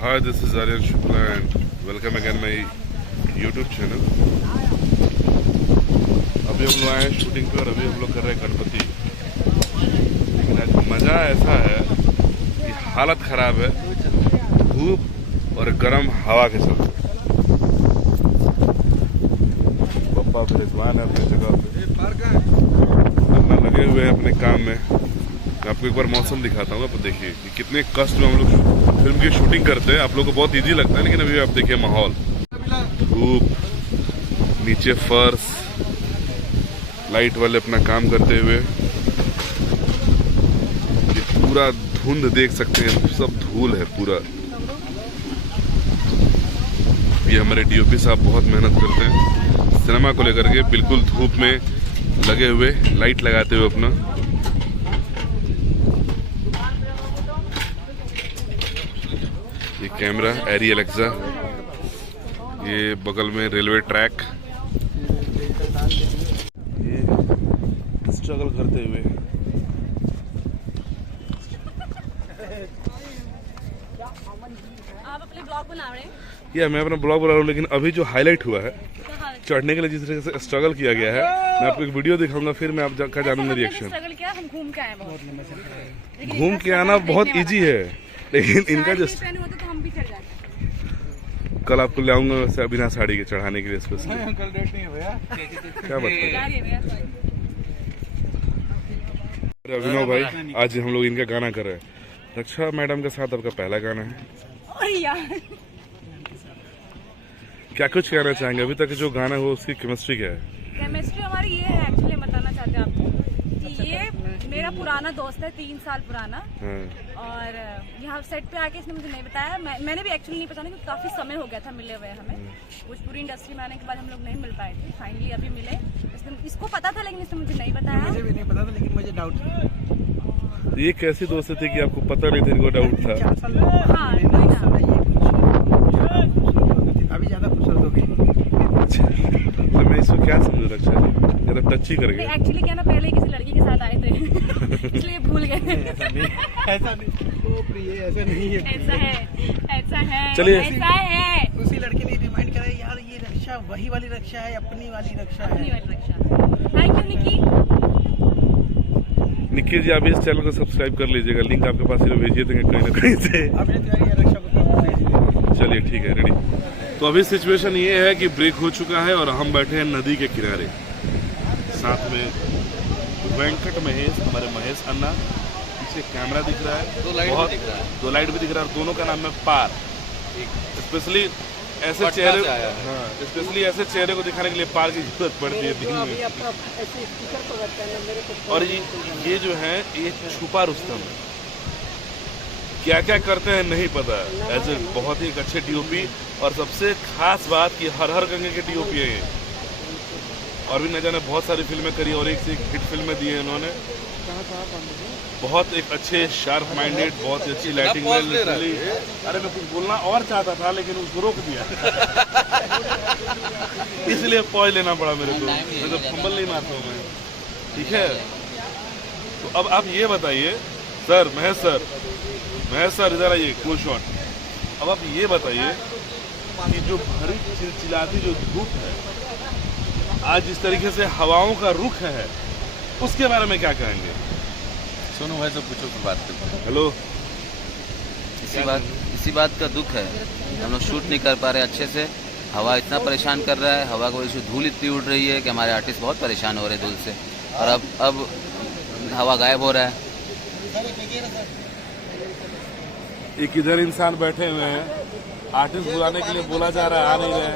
Hi, this is Aryan Shukla and welcome again my YouTube channel. अभी हम लोग आए हैं शूटिंग पे और अभी हम लोग कर रहे हैं गणपति। लेकिन आज मज़ा ऐसा है कि हालत ख़राब है धूप और गर्म हवा के साथ। पप्पा मेजबान है अपनी जगह पे, अपना लगे हुए हैं अपने काम में। मैं आपको एक बार मौसम दिखाता हूँ, आप देखिए कि कितने कष्ट में हम लोग फिल्म की शूटिंग करते हैं। आप लोगों को बहुत इजी लगता है, लेकिन अभी आप देखिए माहौल, धूप, नीचे फर्श, लाइट वाले अपना काम करते हुए, ये पूरा धुंध देख सकते हैं, सब धूल है पूरा। ये हमारे डीओपी साहब बहुत मेहनत करते हैं सिनेमा को लेकर के, बिल्कुल धूप में लगे हुए, लाइट लगाते हुए अपना। ये कैमरा एरी एलेक्सा, ये बगल में रेलवे ट्रैक, ये स्ट्रगल करते हुए। आप अपने ब्लॉग बना रहे हैं? या मैं अपना ब्लॉग बना रहा हूँ, लेकिन अभी जो हाईलाइट हुआ है चढ़ने के लिए जिस तरह से स्ट्रगल किया गया है, मैं आपको एक वीडियो दिखाऊंगा, फिर मैं आपका जानूंगा रिएक्शन। स्ट्रगल किया, हम घूम के आए बहुत। घूम के आना बहुत इजी है, लेकिन इनका जो पहने होते तो हम भी चढ़ जाते। कल आपको ले आऊंगा बिना साड़ी के चढ़ाने के लिए स्पेशली। कल डेट नहीं है भैया। क्या बताएं अभिनव भाई, आज हम लोग इनका गाना कर रहे हैं। रक्षा मैडम के साथ आपका पहला गाना है। और यार क्या कुछ कहना चाहेंगे? अभी तक जो गाना हो उसकी केमिस्ट्री क्या है? केमिस्ट्री हमारी ये है, एक्चुअली बताना चाहते हैं आपको कि ये मेरा पुराना दोस्त है, 3 साल पुराना। और यहाँ सेट पे आके इसने मुझे नहीं बताया, मैंने भी एक्चुअली नहीं पता, क्योंकि काफी समय हो गया था मिले हुए हमें। भोजपुरी इंडस्ट्री में आने के बाद हम लोग नहीं मिल पाए थे, फाइनली अभी मिले। इसको पता था, लेकिन इसने मुझे नहीं बताया। मुझे भी नहीं पता था, लेकिन मुझे डाउट था। ये कैसी दोस्त थी कि आपको पता नहीं था, इनको डाउट था? हाँ, अभी ज्यादा खूबसूरत हो गई। तो मैं इसको क्या समझू रक्षा ज्यादा टच ही कर गए? एक्चुअली क्या ना, पहले ही किसी लड़की के साथ आए थे इसलिए भूल गए। ऐसा नहीं, ओ प्रिय, ऐसा नहीं है। ऐसा है, ऐसा है, चलिए। ऐसा है। उसी लड़के ने रिमाइंड करा, यार ये रक्षा वही वाली रक्षा है, अपनी वाली रक्षा है। अपनी वाली रक्षा। थैंक यू निकी। निखिल जी, आप इस चैनल को सब्सक्राइब कर लीजिएगा, लिंक आपके पास ही भेजिए देंगे कहीं ना कहीं से। अब रक्षा को चलिए ठीक है, रेडी। तो अभी सिचुएशन ये है कि ब्रेक हो चुका है और हम बैठे हैं नदी के किनारे, साथ में वेंकट महेश, हमारे महेश अन्ना, पीछे कैमरा दिख रहा है, दो लाइट भी दिख रहा है, और दोनों का नाम है पार। स्पेशली ऐसे चेहरे, हाँ, स्पेशली ऐसे चेहरे को दिखाने के लिए पार की जरूरत पड़ती है दिन में। और ये जो है, ये छुपा रुस्तम क्या क्या करते हैं नहीं पता। ऐसे बहुत ही अच्छे डीओपी, और सबसे खास बात कि हर हर गंगे के डीओपी है ये। और भी न जाने बहुत सारी फिल्में करी और एक से एक हिट फिल्में दी है इन्होंने। बहुत एक अच्छे शार्प माइंडेड, बहुत ही अच्छी लाइटिंग। अरे मैं कुछ बोलना और चाहता था, लेकिन उसको रोक दिया इसलिए पॉज लेना पड़ा मेरे को, मैं तो फंबल नहीं मारता हूँ मैं। ठीक है, तो अब आप ये बताइए सर, महेश सर इधर आइए, कूल शॉट। अब आप ये बताइए कि जो भरी चिलचिलाती जो धूप है, आज जिस तरीके से हवाओं का रुख है, उसके बारे में क्या कहेंगे? सोनू भाई से पूछो तो बात करते हैं। हेलो। इसी बात का दुख है, हम लोग शूट नहीं कर पा रहे अच्छे से। हवा इतना परेशान कर रहा है, हवा की वजह से धूल इतनी उड़ रही है कि हमारे आर्टिस्ट बहुत परेशान हो रहे हैं धूल से। और अब हवा गायब हो रहा है। एक इधर इंसान बैठे हुए हैं, आर्टिस्ट बुलाने के लिए बोला जा रहा है, आ नहीं रहे।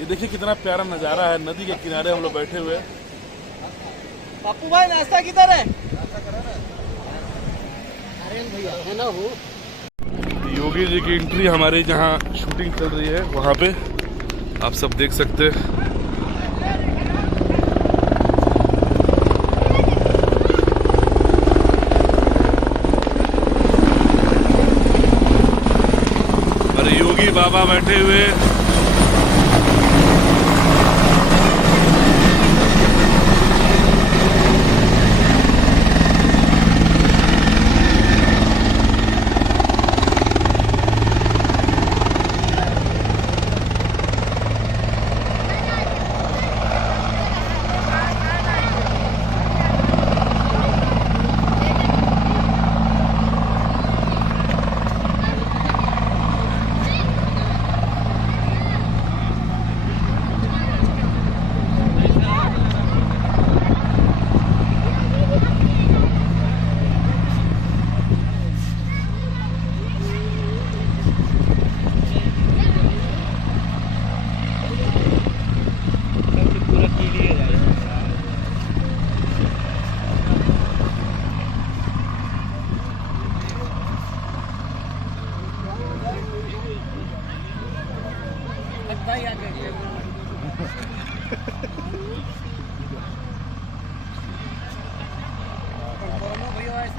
ये देखिए कितना प्यारा नजारा है, नदी के किनारे हम लोग बैठे हुए। पप्पू भाई नाश्ता किधर है? भैया है ना वो। योगी जी की एंट्री हमारे जहाँ शूटिंग चल रही है वहाँ पे आप सब देख सकते हैं। अरे योगी बाबा बैठे हुए।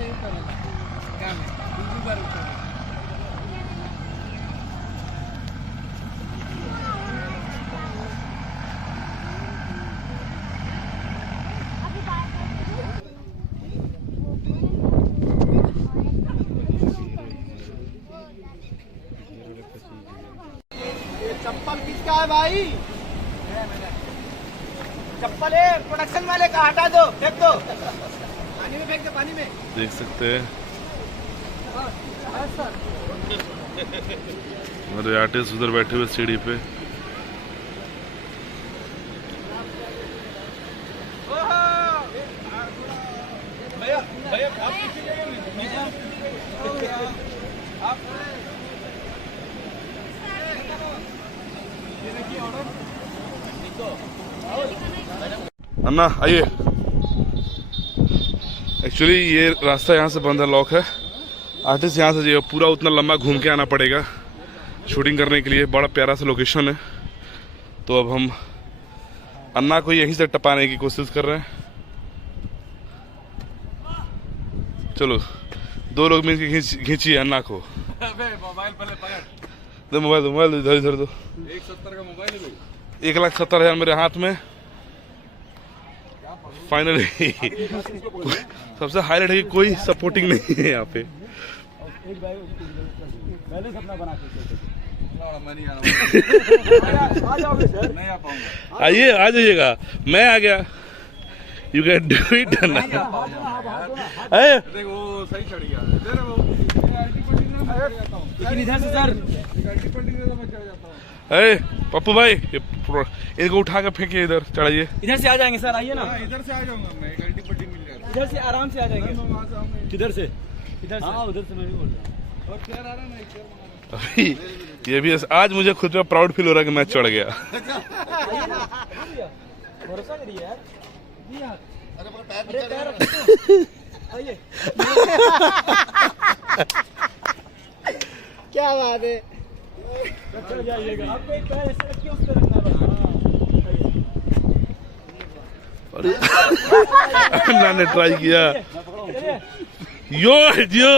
सेव करो क्या में दूसरी बार उठो चप्पल किसका है भाई? चप्पल है प्रोडक्शन वाले का, हटा दो, फेंक दो, पानी में फेंक दो, पानी में। देख सकते हैं हमारे आर्टिस्ट उधर बैठे हुए सीढ़ी पे। अन्ना आइए। एक्चुअली ये रास्ता यहाँ से बंद है, लॉक है। आर्टिस्ट यहाँ से जो पूरा उतना लंबा घूम के आना पड़ेगा शूटिंग करने के लिए। बड़ा प्यारा सा लोकेशन है। तो अब हम अन्ना को यहीं से टपाने की कोशिश कर रहे हैं। चलो 2 लोग मिलकर खींचिए अन्ना को। मोबाइल पहले पकड़, दो मोबाइल इधर दो। 170 का मोबाइल है 1,70,000 मेरे हाथ में। फाइनली सबसे हाईलाइट है कि कोई सपोर्टिंग नहीं है यहाँ पे। आइए, आ जाइएगा। मैं आ गया। You can do it. वो सही चढ़ गया लेकिन इधर से सर मैं चढ़ जाता हूँ। पप्पू भाई इनको उठा के फेंकिए, इधर चढ़ाइए। इधर से आ जाएंगे सर, आइए ना। इधर से आ जाऊंगा मैं, गल्टी पट्टी मिल जाएगा। इधर से आराम से आ जाएंगे। किधर से? इधर से। हाँ उधर से मैं भी बोल रहा हूँ। और चेयर आ रहा है ना, एक चेयर मंगा अभी ये भी आज मुझे खुद पे प्राउड फील हो रहा है कि मैं चढ़ गया। भरोसा करिए यार। आइए। क्या बात है। चल जाइएगा। आपको एक पैर ऐसे रख के उस पे रखना है। अन्ना ने ट्राई किया। यो यो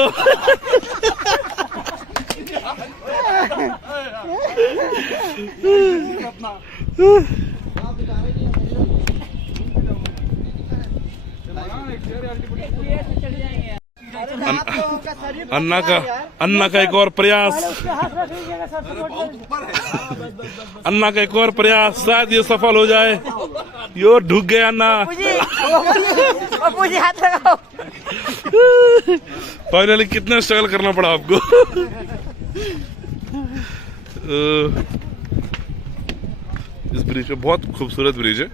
अन्ना का एक और प्रयास। अन्ना का एक और प्रयास, शायद ये सफल हो जाए। यो ढुक गया अन्ना। फाइनली कितना स्ट्रगल करना पड़ा आपको। इस ब्रिज पे, बहुत खूबसूरत ब्रिज है।